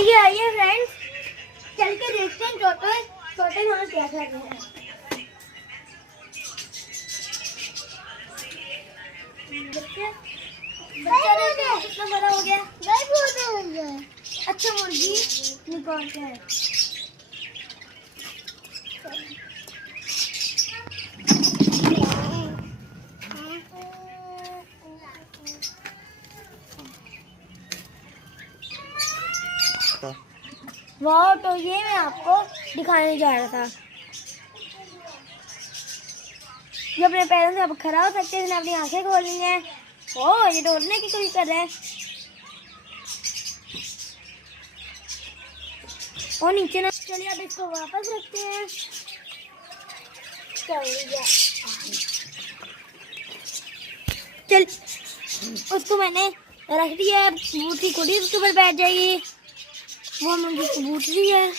आइए आइए फ्रेंड्स, चल के देखते हैं टोटल वहाँ क्या कर रहे हैं। कितना बड़ा हो गया। अच्छा मुर्गी निकालते हैं। वाह, तो ये मैं आपको दिखाने जा रहा था। ये अपने पैरों से अब खड़ा हो सकते हैं, अपनी आंखें खोलनी है। ओह, ये दौड़ने की कोशिश कर रहे हैं और नीचे ना। चलिए अब इसको वापस रखते हैं। चल, उसको मैंने रख दिया है। बूटी कुड़ी उसके ऊपर बैठ जाएगी। वो मुर्गी कबूतरी है।